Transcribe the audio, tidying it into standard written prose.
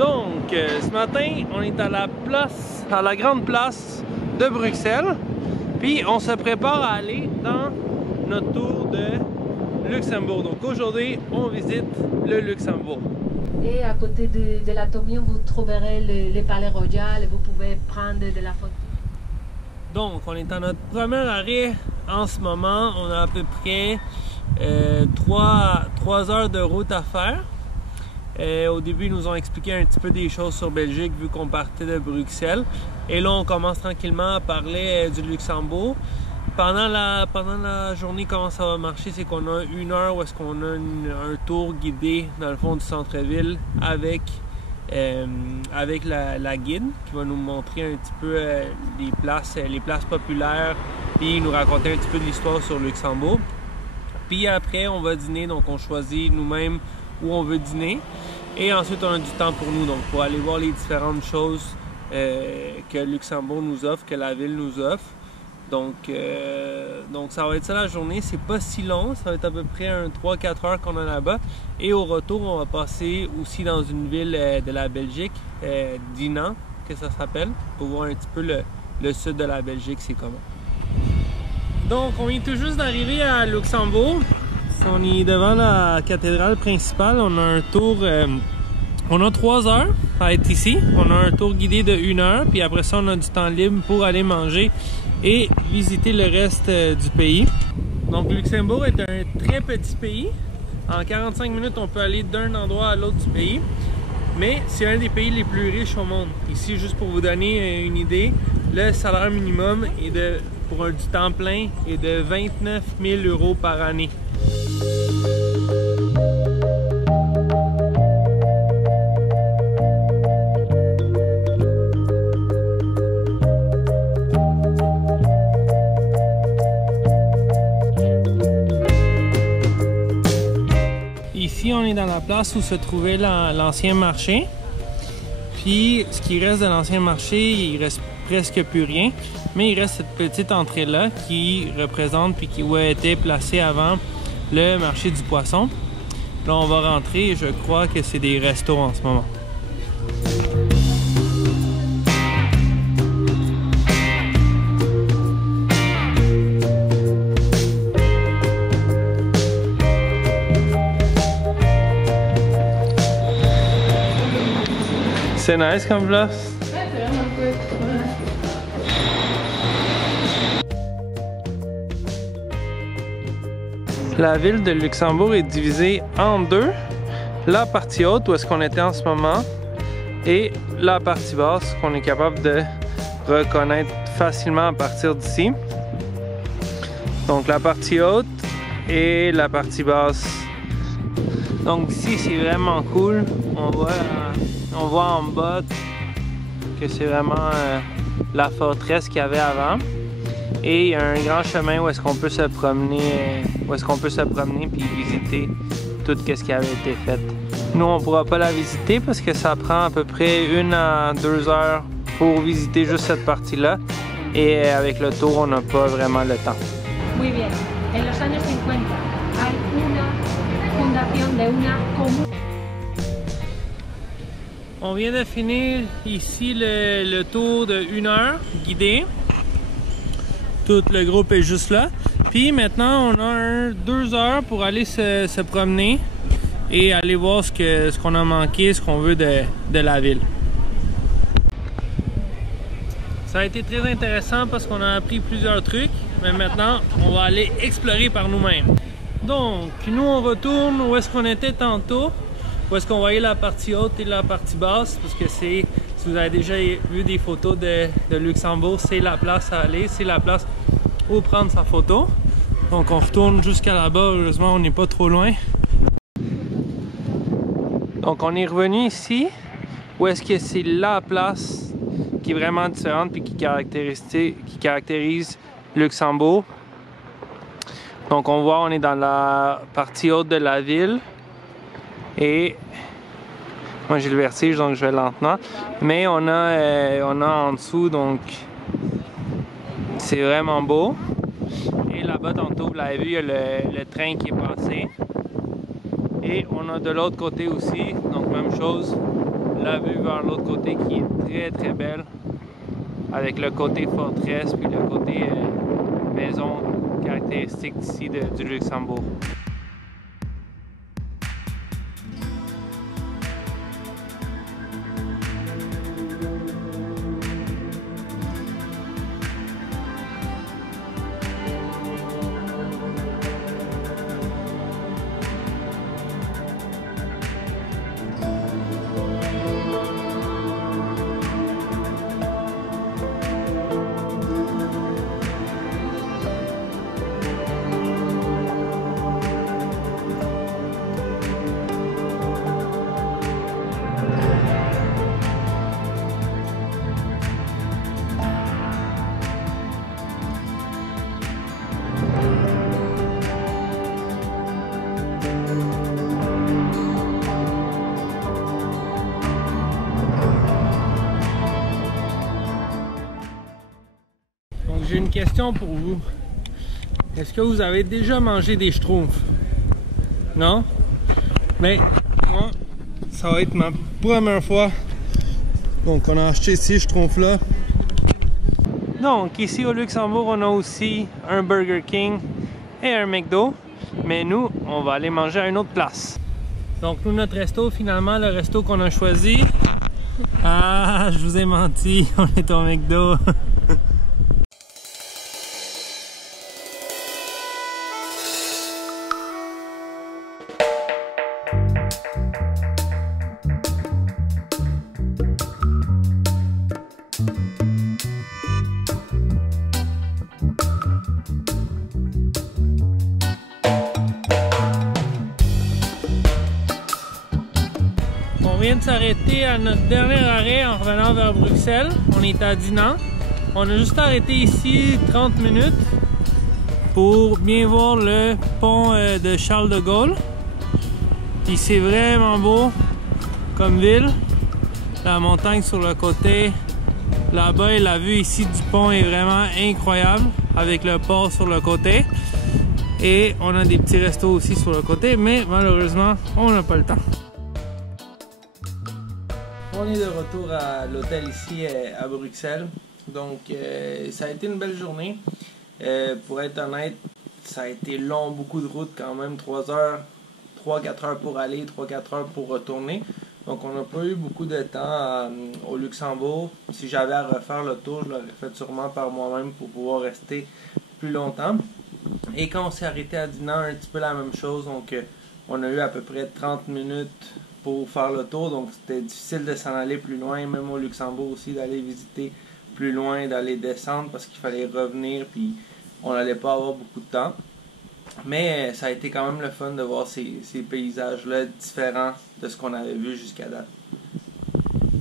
Donc, ce matin, on est à la grande place de Bruxelles. Puis, on se prépare à aller dans notre tour de Luxembourg. Donc, aujourd'hui, on visite le Luxembourg. Et à côté de l'Atomium, vous trouverez le palais royal et vous pouvez prendre de la photo. Donc, on est à notre premier arrêt en ce moment. On a à peu près 3 heures de route à faire. Au début, ils nous ont expliqué un petit peu des choses sur Belgique vu qu'on partait de Bruxelles. Et là, on commence tranquillement à parler du Luxembourg. Pendant la journée, comment ça va marcher, c'est qu'on a 1 heure où est-ce qu'on a un tour guidé dans le fond du centre-ville avec la guide qui va nous montrer un petit peu les places populaires et nous raconter un petit peu de l'histoire sur le Luxembourg. Puis après, on va dîner, donc on choisit nous-mêmes où on veut dîner. Et ensuite, on a du temps pour nous, donc pour aller voir les différentes choses que Luxembourg nous offre, que la ville nous offre. Donc ça va être ça la journée, c'est pas si long, ça va être à peu près 3-4 heures qu'on a là-bas. Et au retour, on va passer aussi dans une ville de la Belgique, Dinant, que ça s'appelle, pour voir un petit peu le sud de la Belgique, c'est comment. Donc on vient tout juste d'arriver à Luxembourg. On est devant la cathédrale principale, on a un tour, on a 3 heures à être ici. On a un tour guidé de 1 heure, puis après ça on a du temps libre pour aller manger et visiter le reste du pays. Donc Luxembourg est un très petit pays. En 45 minutes, on peut aller d'un endroit à l'autre du pays. Mais c'est un des pays les plus riches au monde. Ici, juste pour vous donner une idée, le salaire minimum est pour du temps plein est de 29 000 € par année. Ici, on est dans la place où se trouvait l'ancien marché. Puis, ce qui reste de l'ancien marché, il reste presque plus rien. Mais il reste cette petite entrée-là qui représente puis où a été placée avant le marché du poisson. Là, on va rentrer et je crois que c'est des restos en ce moment. C'est nice comme place. Ouais, c'est vraiment cool. La ville de Luxembourg est divisée en deux. La partie haute, où est-ce qu'on était en ce moment, et la partie basse, qu'on est capable de reconnaître facilement à partir d'ici. Donc la partie haute et la partie basse. Donc ici, c'est vraiment cool. On voit en bas que c'est vraiment la forteresse qu'il y avait avant. Et il y a un grand chemin où est-ce qu'on peut se promener, puis visiter tout ce qui avait été fait. Nous, on ne pourra pas la visiter parce que ça prend à peu près 1 à 2 heures pour visiter juste cette partie-là. Et avec le tour, on n'a pas vraiment le temps. Muy bien. En los años 50 hay una fundación de una comuna. On vient de finir ici le tour de 1 heure guidé. Tout le groupe est juste là. Puis maintenant, on a 2 heures pour aller se promener et aller voir ce qu'on a manqué, ce qu'on veut de la ville. Ça a été très intéressant parce qu'on a appris plusieurs trucs, mais maintenant, on va aller explorer par nous-mêmes. Donc, nous, on retourne où est-ce qu'on était tantôt, où est-ce qu'on voyait la partie haute et la partie basse, parce que si vous avez déjà vu des photos de Luxembourg, c'est la place à aller, c'est la place où prendre sa photo. Donc on retourne jusqu'à là-bas, heureusement on n'est pas trop loin. Donc on est revenu ici, où est-ce que c'est la place qui est vraiment différente puis qui caractérise Luxembourg. Donc on voit, on est dans la partie haute de la ville et moi j'ai le vertige donc je vais lentement, mais on a en dessous, donc c'est vraiment beau. Et là-bas tantôt vous l'avez vu, il y a le train qui est passé. Et on a de l'autre côté aussi, donc même chose, la vue vers l'autre côté qui est très très belle, avec le côté forteresse puis le côté maison caractéristique ici du Luxembourg. J'ai une question pour vous. Est-ce que vous avez déjà mangé des schtroumpfs? Non? Mais moi, ça va être ma première fois. Donc on a acheté ces schtroumpfs-là. Donc ici au Luxembourg, on a aussi un Burger King et un McDo. Mais nous, on va aller manger à une autre place. Donc nous, notre resto, finalement, le resto qu'on a choisi. Ah, je vous ai menti, on est au McDo. On vient de s'arrêter à notre dernier arrêt en revenant vers Bruxelles. On est à Dinant. On a juste arrêté ici 30 minutes pour bien voir le pont de Charles de Gaulle. Puis c'est vraiment beau comme ville. La montagne sur le côté. Là-bas, la vue ici du pont est vraiment incroyable avec le port sur le côté. Et on a des petits restos aussi sur le côté, mais malheureusement, on n'a pas le temps. On est de retour à l'hôtel ici à Bruxelles. Donc ça a été une belle journée. Pour être honnête, ça a été long, beaucoup de route quand même, 3 heures, 3-4 heures pour aller, 3-4 heures pour retourner. Donc on n'a pas eu beaucoup de temps au Luxembourg. Si j'avais à refaire le tour, je l'aurais fait sûrement par moi-même pour pouvoir rester plus longtemps. Et quand on s'est arrêté à Dinant, un petit peu la même chose. Donc on a eu à peu près 30 minutes pour faire le tour, donc c'était difficile de s'en aller plus loin, même au Luxembourg aussi, d'aller visiter plus loin, d'aller descendre parce qu'il fallait revenir, puis on n'allait pas avoir beaucoup de temps. Mais ça a été quand même le fun de voir ces paysages-là différents de ce qu'on avait vu jusqu'à date.